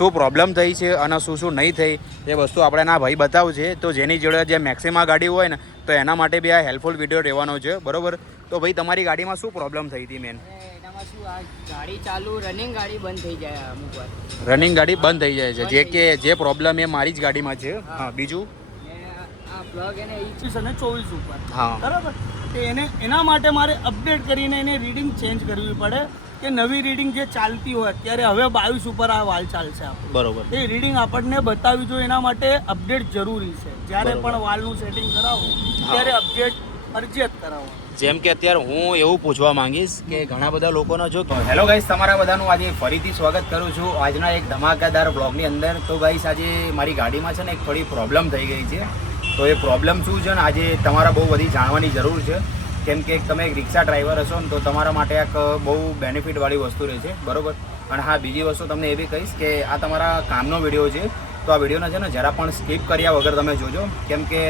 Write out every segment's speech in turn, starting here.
શું પ્રોબ્લેમ થઈ છે અને શું શું નહીં થઈ એ વસ્તુ આપણે ના ભાઈ બતાવશે. તો જેની જોડે જે મેક્સિમા ગાડી હોય ને તો એના માટે બી આ હેલ્પફુલ વિડીયો રહેવાનો છે, બરોબર. તો ભાઈ તમારી ગાડીમાં શું પ્રોબ્લેમ થઈ હતી મેન? એનામાં શું આ ગાડી ચાલુ રનિંગ ગાડી બંધ થઈ જાય અમુક વાર. રનિંગ ગાડી બંધ થઈ જાય છે, જે પ્રોબ્લેમ એ મારી જ ગાડીમાં છે. હા, બીજું આ પ્લગ એને 21 અને 24 ઉપર. હા, બરાબર. તો એના માટે મારે અપડેટ કરીને એને રીડિંગ ચેન્જ કરવી પડે કે નવી રીડિંગ જે ચાલતી હોય અત્યારે હવે 22 ઉપર આ વાલ ચાલશે આપણું, બરોબર. એ રીડિંગ આપણને બતાવવી જોઈએ. એના માટે અપડેટ જરૂરી છે. જ્યારે પણ વાલનું સેટિંગ કરાવો ત્યારે અપડેટ ફરજિયાત કરાવો. જેમ કે અત્યારે હું એવું પૂછવા માંગીશ કે ઘણા બધા લોકોનો જો હેલો ગાઈસ, તમારા બધાનું આજે ફરીથી સ્વાગત કરું છું આજના એક ધમાકેદાર બ્લોગની અંદર. તો ગાઈસ આજે મારી ગાડીમાં છે ને એક થોડી પ્રોબ્લેમ થઈ ગઈ છે. તો એ પ્રોબ્લેમ શું છે ને આજે તમારા બહુ બધી જાણવાની જરૂર છે. કેમ કે તમે એક રિક્ષા ડ્રાઈવર હશો ને તો તમારા માટે એક બહુ બેનિફિટવાળી વસ્તુ રહેશે, બરોબર. અને હા, બીજી વસ્તુ તમને એ બી કહીશ કે આ તમારા કામનો વિડીયો છે, તો આ વિડીયોને છે ને જરા પણ સ્કીપ કર્યા વગર તમે જોજો. કેમ કે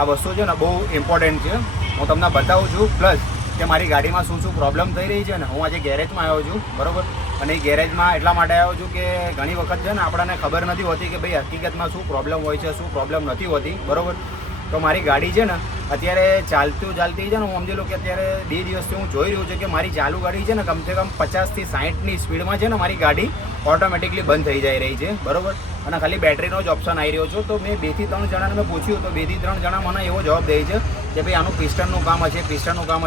આ વસ્તુ છે ને બહુ ઇમ્પોર્ટન્ટ છે. હું તમને બતાવું છું, પ્લસ કે મારી ગાડીમાં શું શું પ્રોબ્લેમ થઈ રહી છે ને. હું આજે ગેરેજમાં આવ્યો છું, બરોબર. અને એ ગેરેજમાં એટલા માટે આવ્યો છું કે ઘણી વખત છે ને આપણને ખબર નથી હોતી કે ભાઈ હકીકતમાં શું પ્રોબ્લેમ હોય છે, શું પ્રોબ્લેમ નથી હોતી, બરોબર. તો મારી ગાડી છે ને અત્યારે ચાલતી છે ને, હું સમજી લો કે અત્યારે 2 દિવસથી હું જોઈ રહ્યું છું કે મારી ચાલુ ગાડી છે ને કમસે કમ 50 થી 60ની સ્પીડમાં છે ને મારી ગાડી ઓટોમેટિકલી બંધ થઈ જઈ રહી છે, બરોબર. અને ખાલી બેટરીનો જ ઓપ્શન આવી રહ્યો છે. તો મેં 2 થી 3 જણાને મેં પૂછ્યું તો 2 થી 3 જણા મને એવો જવાબ દે છે કે ભાઈ આનું પિસ્ટનનું કામ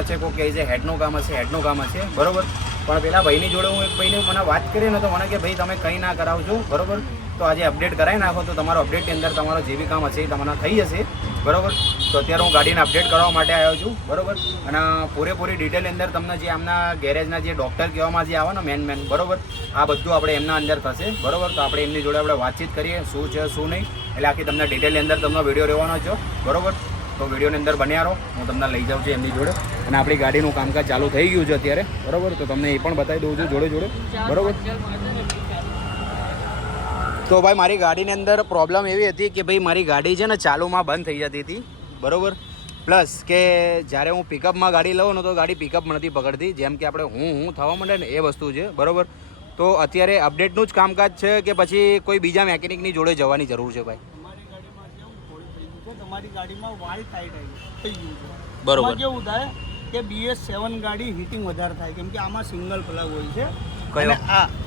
હશે, કોઈ કહે છે હેડનું કામ હશે, બરોબર. પણ પેલા ભાઈની જોડે હું એક ભાઈને મને વાત કરી ને તો મને કે ભાઈ તમે કંઈ ના કરાવજો, બરોબર. તો આજે અપડેટ કરાવી નાખો તો તમારો અપડેટની અંદર તમારો જે બી કામ હશે એ તમને થઈ જશે, બરોબર. તો અત્યારે હું ગાડીને અપડેટ કરવા માટે આવ્યો છું, બરોબર. અને પૂરેપૂરી ડિટેલ અંદર તમને જે આમના ગેરેજના જે ડૉક્ટર કહેવામાં જે આવે ને મેન, બરોબર, આ બધું આપણે એમના અંદર થશે, બરોબર. તો આપણે એમની જોડે આપણે વાતચીત કરીએ શું છે શું નહીં, એટલે આખી તમને ડિટેલની અંદર તમને વિડીયો રહેવાનો છે, બરોબર. તો વિડીયોની અંદર બન્યા રહો, હું તમને લઈ જાઉં છું એમની જોડે. અને આપણી ગાડીનું કામકાજ ચાલુ થઈ ગયું છે અત્યારે, બરોબર. તો તમને એ પણ બતાવી દઉં છું જોડે, બરોબર. તો ભાઈ મારી ગાડીની અંદર પ્રોબ્લેમ એવી હતી કે ભાઈ મારી ગાડી છે ને ચાલુમાં બંધ થઈ જતી હતી, બરોબર. પ્લસ કે જ્યારે હું પિકઅપમાં ગાડી લઉં ને તો ગાડી પિકઅપ નથી પકડતી. જેમ કે આપણે હું થવા માંડે ને એ વસ્તુ છે, બરોબર. તો અત્યારે અપડેટનું જ કામકાજ છે કે પછી કોઈ બીજા મેકેનિકની જોડે જવાની જરૂર છે ભાઈ? તમારી ગાડીમાં વાલ ટાઈટ થઈ ગયું છે, બરોબર. કેવું થાય કે BS7 ગાડી હીટિંગ વધારે થાય કેમ કે આમાં સિંગલ પ્લગ હોય છે. કયો? અને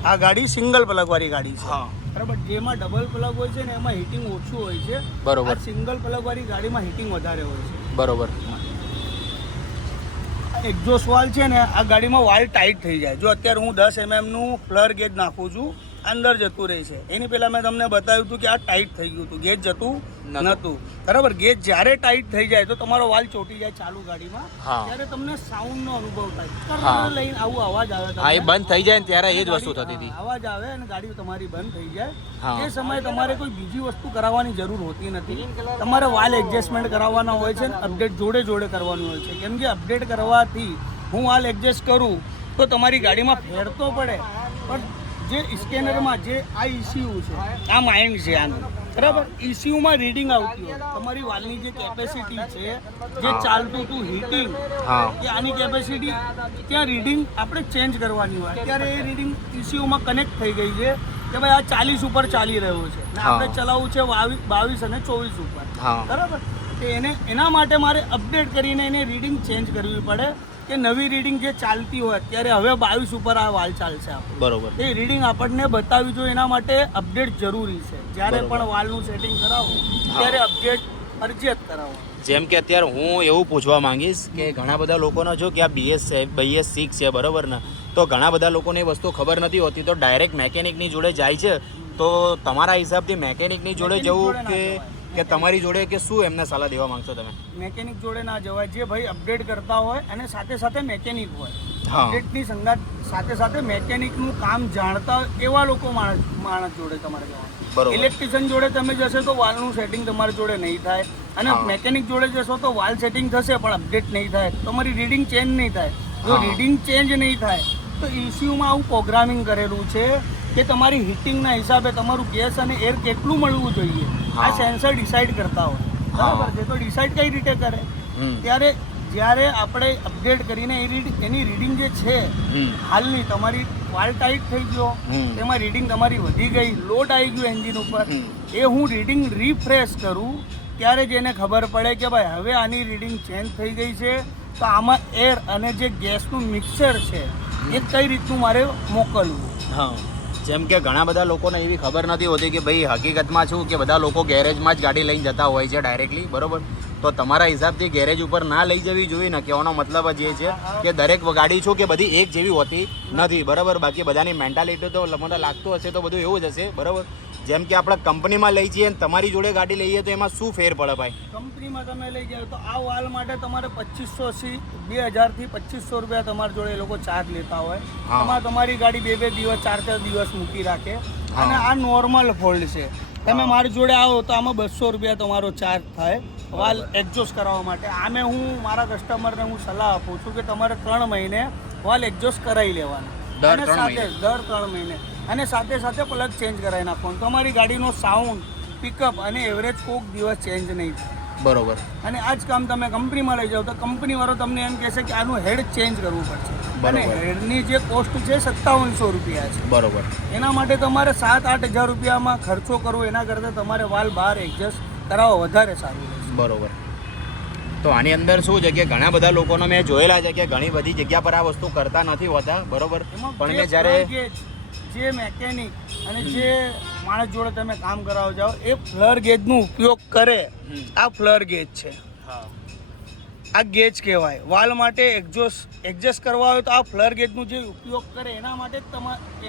આ ગાડી સિંગલ પ્લગ વાળી ગાડી છે, હા, બરાબર. જેમાં ડબલ પ્લગ હોય છે ને એમાં હીટિંગ ઓછું હોય છે, બરોબર. સિંગલ પ્લગ વાળી ગાડીમાં હીટિંગ વધારે હોય છે, બરોબર. એક્ઝોસ્ટ વાલ છે ને આ ગાડીમાં વાલ ટાઈટ થઈ જાય. જો અત્યારે હું 10 mm નું ફ્લર ગેજ નાખું છું, અંદર જતું રહે છે. એની પહેલાં મેં તમને બતાવ્યું હતું કે આ ટાઈટ થઈ ગયું હતું, ગેજ જતું નહોતું, બરાબર. ગેજ જ્યારે ટાઈટ થઈ જાય તો તમારો વાલ ચોટી જાય ચાલુ ગાડીમાં, ત્યારે તમને સાઉન્ડનો અનુભવ થાય. લઈને આવું અવાજ આવે, હા, એ બંધ થઈ જાય ને ત્યારે એ જ વસ્તુ થતી હતી, અવાજ આવે અને ગાડી તમારી બંધ થઈ જાય. એ સમયે તમારે કોઈ બીજી વસ્તુ કરાવવાની જરૂર હોતી નથી. તમારે વાલ એડજસ્ટમેન્ટ કરાવવાના હોય છે ને અપડેટ જોડે કરવાનું હોય છે. કેમ કે અપડેટ કરવાથી હું વાલ એડજસ્ટ કરું તો તમારી ગાડીમાં ફેર તો પડે, પણ જે સ્કેનરમાં જે આ ECU છે, આ માઇન્ડ છે આનું, બરાબર. ECUમાં રીડિંગ આવતી હોય તમારી વાલની જે કેપેસિટી છે, જે ચાલતું હતું હીટિંગ, કે આની કેપેસિટી ત્યાં રીડિંગ આપણે ચેન્જ કરવાની હોય. ત્યારે એ રીડિંગ ECUમાં કનેક્ટ થઈ ગઈ છે કે ભાઈ આ 40 ઉપર ચાલી રહ્યું છે ને આપણે ચલાવવું છે 22 અને 24 ઉપર, બરાબર. તો એના માટે મારે અપડેટ કરીને એને રીડિંગ ચેન્જ કરવી પડે કે નવી રીડિંગ જે ચાલતી હોય અત્યારે હવે 22 ઉપર આ વાલ ચાલશે આપણું, બરોબર. એ રીડિંગ આપણને બતાવવી જોઈએ. એના માટે અપડેટ જરૂરી છે. જ્યારે પણ વાલનું સેટિંગ કરાવો ત્યારે અપડેટ ફરજિયાત કરાવો. જેમ કે અત્યારે હું એવું પૂછવા માંગીશ કે ઘણા બધા લોકોનો જો કે આ BS6 છે, બરોબર ને. તો ઘણા બધા લોકોને એ વસ્તુ ખબર નથી હોતી, તો ડાયરેક્ટ મેકેનિકની જોડે જાય છે. તો તમારા હિસાબથી મેકેનિકની જોડે જવું કે તમારી જોડે કે શું એમને સલાહ દેવા માંગશો તમે? મેકેનિક જોડે ના જવાય. જે ભાઈ અપડેટ કરતા હોય અને સાથે મેકેનિક હોય, અપડેટની સંગાત સાથે મેકેનિકનું કામ જાણતા એવા લોકો માણસ જોડે તમારે જવાનું. ઇલેક્ટ્રિશિયન જોડે તમે જશો તો વાલનું સેટિંગ તમારી જોડે નહીં થાય, અને મેકેનિક જોડે જશો તો વાલ સેટિંગ થશે પણ અપડેટ નહીં થાય, તમારી રીડિંગ ચેન્જ નહીં થાય. જો રીડિંગ ચેન્જ નહીં થાય તો ECUમાં આવું પ્રોગ્રામિંગ કરેલું છે કે તમારી હીટિંગના હિસાબે તમારું ગેસ અને એર કેટલું મળવું જોઈએ આ સેન્સર ડિસાઇડ કરતા હોય, બરાબર છે. તો ડિસાઇડ કઈ રીતે કરે? ત્યારે જ્યારે આપણે અપડેટ કરીને એની રીડિંગ જે છે હાલની તમારી વાલ ટાઈટ થઈ ગયો, એમાં રીડિંગ તમારી વધી ગઈ, લોડ આવી ગયું એન્જિન ઉપર, એ હું રીડિંગ રિફ્રેશ કરું ત્યારે જ એને ખબર પડે કે ભાઈ હવે આની રીડિંગ ચેન્જ થઈ ગઈ છે, તો આમાં એર અને જે ગેસનું મિક્સર છે એ કઈ રીતનું મારે મોકલવું. હા, જેમ કે ઘણા બધા લોકોને એવી ખબર નથી હોતી કે ભાઈ હકીકતમાં શું કે બધા લોકો ગેરેજમાં જ ગાડી લઈને જતા હોય છે ડાયરેક્ટલી, બરોબર. તો તમારા હિસાબથી ગેરેજ ઉપર ના લઈ જવી જોઈએ ને, કહેવાનો મતલબ જ એ છે કે દરેક ગાડી શું કે બધી એક જેવી હોતી નથી, બરાબર. બાકી બધાની મેન્ટાલિટી તો મને લાગતું હશે તો બધું એવું જ હશે, બરાબર. જેમ કે આપણે કંપનીમાં લઈ જઈએ ને તમારી જોડે ગાડી લઈએ તો એમાં શું ફેર પડે ભાઈ? કંપનીમાં તમે લઈ જાઓ તો આ વાલ માટે તમારે 2500 થી 2500 રૂપિયા તમારી જોડે એ લોકો ચાર્જ લેતા હોય. એમાં તમારી ગાડી 2 દિવસ 4 દિવસ મૂકી રાખે. અને આ નોર્મલ ફોલ્ડ છે. તમે મારી જોડે આવો તો આમાં 200 રૂપિયા તમારો ચાર્જ થાય વાલ એક્ઝોસ્ટ કરાવવા માટે. આમે હું મારા કસ્ટમરને હું સલાહ આપું છું કે તમારે 3 મહિને વાલ એક્ઝોસ્ટ કરાવી લેવાના, દર 3 મહિને, અને સાથે પ્લગ ચેન્જ કરાવી નાખવાનું. તમારી ગાડીનો સાઉન્ડ, પિકઅપ અને એવરેજ કોઈક દિવસ ચેન્જ નહીં થાય, બરોબર. અને આ જ કામ તમે કંપનીમાં લઈ જાઓ તો કંપનીવાળો તમને એમ કહેશે કે આનું હેડ ચેન્જ કરવું પડશે, અને હેડની જે કોસ્ટ છે 5700 રૂપિયા છે, બરોબર. એના માટે તમારે 7-8 હજાર રૂપિયામાં ખર્ચો કરવો, એના કરતાં તમારે વાલ બહાર એડજસ્ટ કરાવો વધારે સારું રહેશે, બરોબર. તો આની અંદર શું છે કે ઘણા બધા લોકોને મેં જોયેલા છે કે ઘણી બધી જગ્યા પર આ વસ્તુ કરતા નથી હોતા, બરોબર. પણ મેં જ્યારે જે મેકેનિક અને જે માણસ જોડે તમે કામ કરાવવા જાઓ એ ફ્લર ગેજનો ઉપયોગ કરે, આ ફ્લર ગેજ છે, આ ગેજ કહેવાય. વાલ માટે એડજસ્ટ કરવા હોય તો આ ફ્લર ગેજનો જે ઉપયોગ કરે એના માટે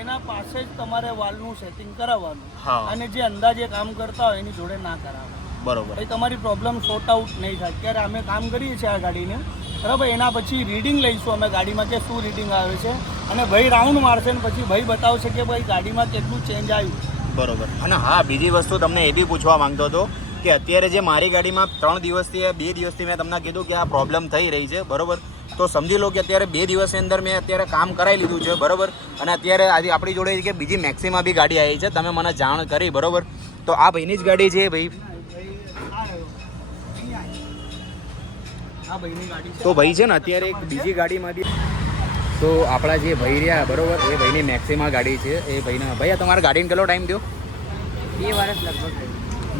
એના પાસે જ તમારે વાલનું સેટિંગ કરાવવાનું, અને જે અંદાજે કામ કરતા હોય એની જોડે ના કરાવવાનું, બરોબર. ભાઈ તમારી પ્રોબ્લેમ સોર્ટ આઉટ નહીં થાય. અત્યારે અમે કામ કરીએ છીએ આ ગાડીને, બરાબર. એના પછી રીડિંગ લઈશું અમે ગાડીમાં કે શું રીડિંગ આવે છે, અને ભાઈ રાઉન્ડ મારશે ને પછી ભાઈ બતાવશે કે ભાઈ ગાડીમાં કેટલું ચેન્જ આવ્યું, બરોબર. અને હા, બીજી વસ્તુ તમને એ બી પૂછવા માંગતો હતો કે અત્યારે જે મારી ગાડીમાં 3 દિવસથી 2 દિવસથી મેં તમને કીધું કે આ પ્રોબ્લેમ થઈ રહી છે, બરોબર. તો સમજી લો કે અત્યારે 2 દિવસની અંદર મેં અત્યારે કામ કરાવી લીધું છે, બરોબર. અને અત્યારે આજે આપણી જોડે કે બીજી મેક્સિમા બી ગાડી આવી છે, તમે મને જાણ કરી, બરોબર. તો આ ભાઈની જ ગાડી છે ભાઈ. તો ભાઈ છે ને અત્યારે એક બીજી ગાડીમાંથી, તો આપણા જે ભાઈ રહ્યા, બરોબર, એ ભાઈની મેક્સિમા ગાડી છે. એ ભાઈના ભાઈ તમારા ગાડીને કેટલો ટાઈમ થયો? 2 વર્ષ લગભગ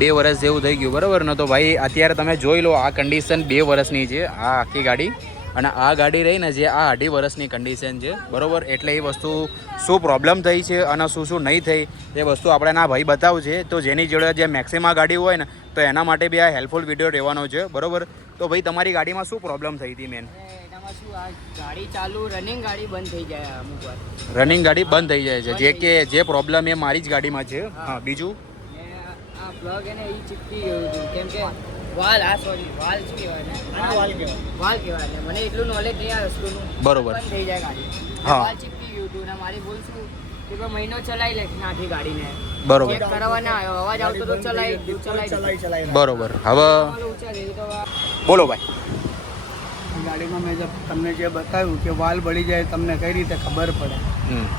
2 વર્ષ જેવું થઈ ગયું, બરોબર ને. તો ભાઈ અત્યારે તમે જોઈ લો આ કન્ડિશન 2 વર્ષની છે આ આખી ગાડી, અને આ ગાડી રહી ને જે આ 2.5 વર્ષની કન્ડિશન છે, બરોબર. એટલે એ વસ્તુ શું પ્રોબ્લેમ થઈ છે અને શું નહીં થઈ એ વસ્તુ આપણે ના ભાઈ બતાવશે. તો જેની જોડે જે મેક્સિમા ગાડી હોય ને તો એના માટે બી આ હેલ્પફુલ વિડીયો રહેવાનો છે, બરોબર. તો ભાઈ તમારી ગાડીમાં શું પ્રોબ્લેમ થઈ હતી મેન? એનામાં શું, આ ગાડી ચાલુ રનિંગ ગાડી બંધ થઈ જાય અમુક વાર, રનિંગ ગાડી બંધ થઈ જાય છે, જે પ્રોબ્લેમ એ મારી જ ગાડીમાં છે. હા, બીજું આ પ્લગ એને એ ચીપકી ગયું હતું, કેમ કે વાલ જ કહેવાય ને, વાલ કહેવાય ને, મને એટલું નોલેજ નહીં આ વસ્તુનું, બરોબર. બંધ થઈ જાય ગાડી, હા, વાલ ચીપકી ગયું હતું. ને મારી ભૂલ શું કે ભાઈ મહિનો ચલાવી નાખી ગાડીને, બરોબર. ચેક કરાવવા ના આવ્યો, અવાજ આવતો તો ચલાવી, બરોબર. હવે બોલો ભાઈ. ગાડીમાં મેં તમને જે બતાવ્યું કે વાલ બળી જાય તમને કઈ રીતે ખબર પડે,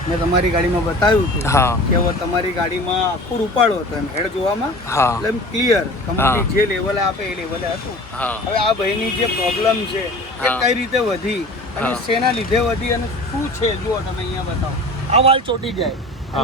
મેં તમારી ગાડીમાં બતાવ્યું હતું કે હવે તમારી ગાડીમાં આખું રૂપાળો હતો એમ હેડ જોવામાં, એટલે એમ ક્લિયર કંપની જે લેવલે આપે એ લેવલે હતું. હવે આ ભાઈની જે પ્રોબ્લેમ છે એ કઈ રીતે વધી અને શેના લીધે વધી અને શું છે જુઓ તમે અહીંયા બતાવો. આ વાલ ચોટી જાય,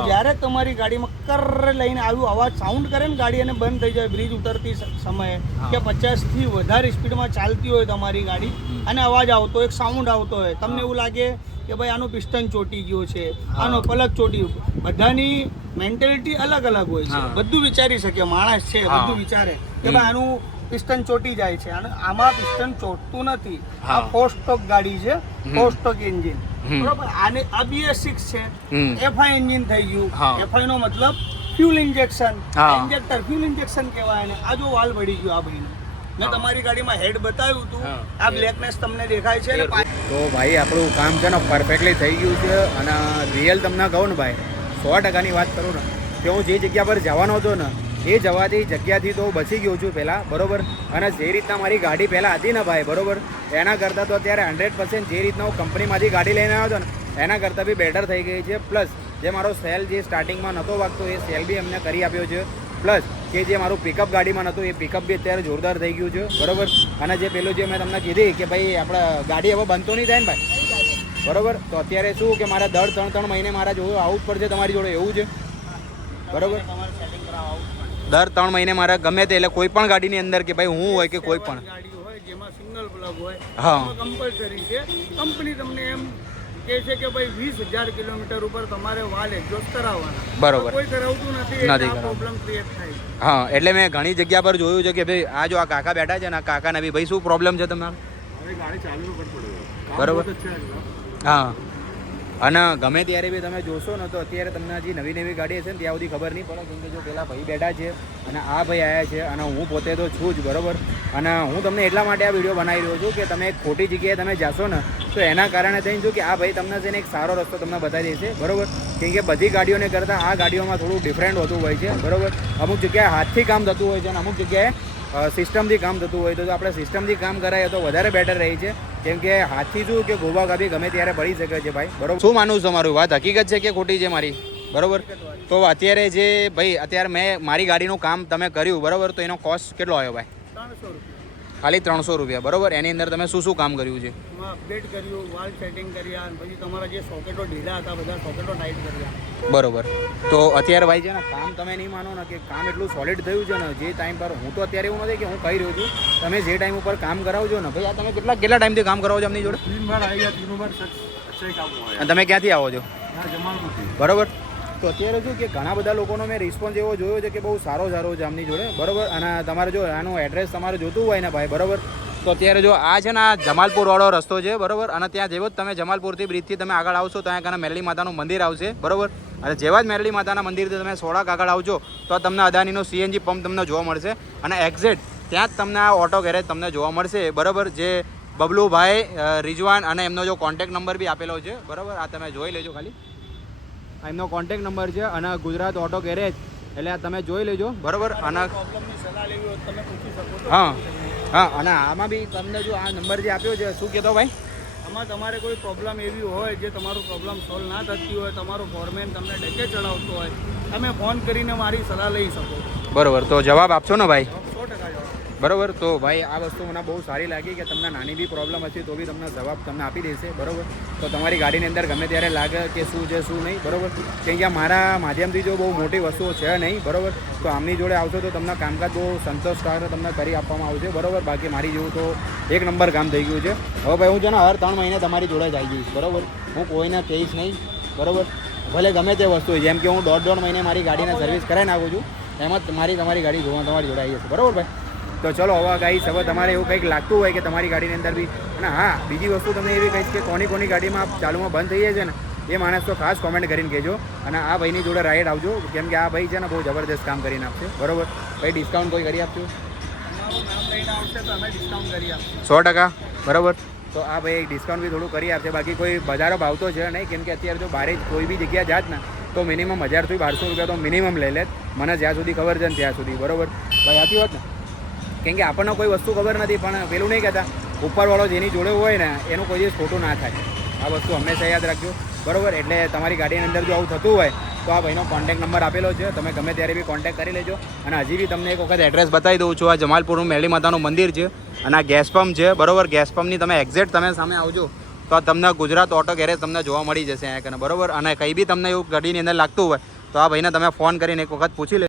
જ્યારે તમારી ગાડીમાં કર લઈને આવ્યું અવાજ સાઉન્ડ કરે ને ગાડી અને બંધ થઈ જાય બ્રિજ ઉતરતી સમયે કે 50 થી વધારે સ્પીડમાં ચાલતી હોય તમારી ગાડી અને અવાજ આવતો હોય, એક સાઉન્ડ આવતો હોય, તમને એવું લાગે કે ભાઈ આનું પિસ્ટન ચોટી ગયું છે, આનો પલક ચોટી ગયું. બધાની મેન્ટેલિટી અલગ અલગ હોય છે, બધું વિચારી શકે માણસ છે, બધું વિચારે કે ભાઈ આનું પિસ્ટન ચોટી જાય છે, અને આમાં પિસ્ટન ચોટતું નથી. આ 4 સ્ટોક ગાડી છે, 4 સ્ટોક એન્જિન, બરોબર. આને આ BS6 છે, FI એન્જિન થઈ ગયું. FI નો મતલબ fuel injection, injector fuel injection કહેવાય ને. આ જો વાલ બળી ગયો આ ભાઈનો, મેં તમારી ગાડીમાં હેડ બતાવ્યું હતું, આ બ્લેકનેસ તમને દેખાય છે ને. તો ભાઈ આપણું કામ છે ને પરફેક્ટલી થઈ ગયું છે, અને રિયલ તમને કહું ને ભાઈ 100%ની વાત કરું ને કે હું જે જગ્યા પર જવાનો હતો ને એ જગ્યાથી તો બચી ગયો છું પહેલાં, બરોબર. અને જે રીતના મારી ગાડી પહેલાં હતી ને ભાઈ, બરોબર, એના કરતાં તો અત્યારે 100% જે રીતના હું કંપનીમાંથી ગાડી લઈને આવ્યો હતો ને એના કરતાં બી બેટર થઈ ગઈ છે. પ્લસ જે મારો સેલ જે સ્ટાર્ટિંગમાં નહોતો વાગતો એ સેલ બી અમને કરી આપ્યો છે. પ્લસ કે જે મારું પિકઅપ ગાડીમાં નહોતું એ પિકઅપ બી અત્યારે જોરદાર થઈ ગયું છે બરોબર. અને જે પેલું જે મેં તમને કીધી કે ભાઈ આપણે ગાડી હવે બંધ તો નહીં થાય ને ભાઈ બરોબર. તો અત્યારે શું કે મારા દર 3 મહિને મારા જોડે આવવું જ પડશે તમારી જોડે એવું છે બરોબર. દર 3 મહિને મારે ગમે તે એટલે કોઈ પણ ગાડીની અંદર કે ભાઈ હું હોય કે કોઈ પણ ગાડી હોય જેમાં સિંગલ પ્લગ હોય હા કમ્પલસરી છે. કંપની તમને એમ કહે છે કે ભાઈ 20,000 કિલોમીટર ઉપર તમારે વાલ એક્ઝોસ્ટ કરાવવાના. બરોબર. કોઈ કરાવતું નથી એટલે આ પ્રોબ્લેમ ક્રિએટ થાય. હા એટલે મેં ઘણી જગ્યા પર જોયું છે કે ભાઈ આ જો આ કાકા બેઠા છે ને આ કાકાને બી ભાઈ શું પ્રોબ્લેમ છે તમારે ગાડી ચાલુ બરોબર. હા અને ગમે ત્યારે બી તમે જોશો ને તો અત્યારે તમને હજી નવી નવી ગાડી હશે ને ત્યાં સુધી ખબર નહીં પડે કેમ કે જો પેલા ભાઈ બેઠા છે અને આ ભાઈ આવ્યા છે અને હું પોતે તો છું જ બરોબર. અને હું તમને એટલા માટે આ વિડીયો બનાવી રહ્યો છું કે તમે ખોટી જગ્યાએ તમે જાશો ને તો એના કારણે થઈને જો કે આ ભાઈ તમને છે ને એક સારો રસ્તો તમને બતાવી દેશે બરોબર. કેમ કે બધી ગાડીઓને કરતાં આ ગાડીઓમાં થોડું ડિફરન્ટ હોતું હોય છે બરોબર. અમુક જગ્યાએ હાથથી કામ થતું હોય છે અને અમુક જગ્યાએ સિસ્ટમથી કામ થતું હોય તો આપણે સિસ્ટમથી કામ કરાય તો વધારે બેટર રહે છે. કેમ કે હાથથી શું કે ગોબા ગાભી ગમે ત્યારે પડી શકે છે ભાઈ બરોબર. શું માનવું છે તમારું વાત હકીકત છે કે ખોટી છે મારી બરોબર. તો અત્યારે જે ભાઈ અત્યારે મેં મારી ગાડીનું કામ તમે કર્યું બરોબર તો એનો કોસ્ટ કેટલો આવ્યો ભાઈ 300 રૂપિયા. ખાલી 300 રૂપિયા બરોબર. એની અંદર તમે શું શું કામ કર્યું છે એમાં અપડેટ કર્યું, વાલ સેટિંગ કર્યા અને પછી તમારા જે સોકેટો ઢીલા હતા બધા સોકેટો ટાઈટ કર્યા બરોબર. તો અત્યારે ભાઈ છે ને કામ તમે નહીં માનો ને કે કામ એટલું સોલિડ થયું છે ને જે ટાઈમ પર હું તો અત્યારે એવું નથી કે હું કહી રહ્યો છું તમે જે ટાઈમ ઉપર કામ કરાવજો ને ભાઈ આ તમે કેટલા ટાઈમથી કામ કરાવો છો એમની જોડે 3 વાર આવી ગયા 3 વાર સચ્ચાઈ કામ હોય. અને તમે ક્યાંથી આવો છો જમાલપુરથી બરોબર. તો અત્યારે શું કે ઘણા બધા લોકોનો મેં રિસ્પોન્સ એવો જોયો છે કે બહુ સારો છે આમની જોડે બરોબર. અને તમારે જો આનું એડ્રેસ તમારે જોતું હોય ને ભાઈ બરોબર તો અત્યારે જો આ છે ને આ જમાલપુર વાળો રસ્તો છે બરોબર. અને ત્યાં જેવો જ તમે જમાલપુરથી બ્રિજથી તમે આગળ આવશો તો ત્યાં મેરડી માતાનું મંદિર આવશે બરોબર. અને જેવા જ મેરડી માતાના મંદિરથી તમે સોડાક આગળ આવજો તો તમને અદાનીનો CNG પંપ તમને જોવા મળશે. અને એક્ઝેક્ટ ત્યાં જ તમને આ ઓટો ગેરેજ તમને જોવા મળશે બરોબર. જે બબલુભાઈ રિજવાન અને એમનો જો કોન્ટેક્ટ નંબર બી આપેલો છે બરોબર. આ તમે જોઈ લેજો ખાલી એમનો કોન્ટેક્ટ નંબર છે અને ગુજરાત ઓટો ગેરેજ એટલે આ તમે જોઈ લેજો બરોબર. અને પ્રોબ્લેમની સલાહ લેવી હોય તો તમે પૂછી શકો છો. હા હા અને આમાં બી તમને જો આ નંબર જે આપ્યો છે શું કહેતો ભાઈ આમાં તમારે કોઈ પ્રોબ્લેમ એવી હોય જે તમારું પ્રોબ્લેમ સોલ્વ ના થતી હોય તમારો ફોરમેન તમને ડેકે ચડાવતો હોય તમે ફોન કરીને મારી સલાહ લઈ શકો બરોબર. તો જવાબ આપશો ને ભાઈ 100% જવાબ. બરોબર. તો ભાઈ આ વસ્તુ મને બહુ સારી લાગી કે તમને નાની બી પ્રોબ્લેમ હશે તો બી તમને જવાબ તમને આપી દેશે બરોબર. તો તમારી ગાડીની અંદર ગમે ત્યારે લાગે કે શું છે શું નહીં બરોબર. કેમ કે મારા માધ્યમથી જો બહુ મોટી વસ્તુઓ છે નહીં બરોબર તો આમની જોડે આવશો તો તમને કામકાજ બહુ સંતોષકારક તમને કરી આપવામાં આવશે બરોબર. બાકી મારી જેવું તો એક નંબર કામ થઈ ગયું છે. હવે ભાઈ હું છે ને હર 3 મહિને તમારી જોડે જ આવી જઈશ બરોબર. હું કોઈને કહીશ નહીં બરોબર. ભલે ગમે તે વસ્તુ હોય જેમ કે હું 1.5 મહિને મારી ગાડીને સર્વિસ કરાવી નાખું છું એમ જ તમારી ગાડી જોવા તમારી જોડે આવી જશે બરોબર ભાઈ. તો ચલો હવે ગાઈસ હવે તમારે એવું કંઈક લાગતું હોય કે તમારી ગાડીની અંદર બી અને હા બીજી વસ્તુ તમને એવી કહીશ કે કોની ગાડીમાં ચાલુમાં બંધ થઈ જાય છે ને એ માણસ તો ખાસ કોમેન્ટ કરીને કહેજો. અને આ ભાઈની જોડે રાઈડ આવજો કેમ કે આ ભાઈ છે ને બહુ જબરદસ્ત કામ કરીને આપશે બરોબર. ભાઈ ડિસ્કાઉન્ટ કોઈ કરી આપજો તમારું નામ લઈને આવશે તો અમે ડિસ્કાઉન્ટ કરી આપીશું 100% બરોબર. તો આ ભાઈ ડિસ્કાઉન્ટ બી થોડું કરી આપશે. બાકી કોઈ બજારો ભાવ તો છે નહીં કેમ કે અત્યારે જો બહાર કોઈ બી જગ્યા જાત ને તો મિનિમમ 1000 થી 1200 રૂપિયા તો મિનિમમ લઈ લે મને જ્યાં સુધી ખબર છે ને ત્યાં સુધી બરોબર ભાઈ આથી વાત ને. કેમ કે આપણને કોઈ વસ્તુ ખબર નથી પણ પેલું નહીં કહેતા ઉપરવાળો જેની જોડે હોય ને એનું કોઈ દિવસ ખોટું ના થાય. આ વસ્તુ હંમેશા યાદ રાખજો બરોબર. એટલે તમારી ગાડીની અંદર જો આવું થતું હોય તો આ ભાઈનો કોન્ટેક્ટ નંબર આપેલો છે તમે ગમે ત્યારે બી કોન્ટેક્ટ કરી લેજો. અને હજી બી તમને એક વખત એડ્રેસ બતાવી દઉં છું. આ જમાલપુરનું મેરડી માતાનું મંદિર છે અને આ ગેસ પંપ છે બરોબર. ગેસ પંપની તમે એક્ઝેક્ટ તમે સામે આવજો તો તમને ગુજરાત ઓટો ગેરેજ તમને જોવા મળી જશે અહીંયા કને બરોબર. અને કંઈ બી તમને એવું ગાડીની અંદર લાગતું હોય તો આ ભાઈને તમે ફોન કરીને એક વખત પૂછી લેજો.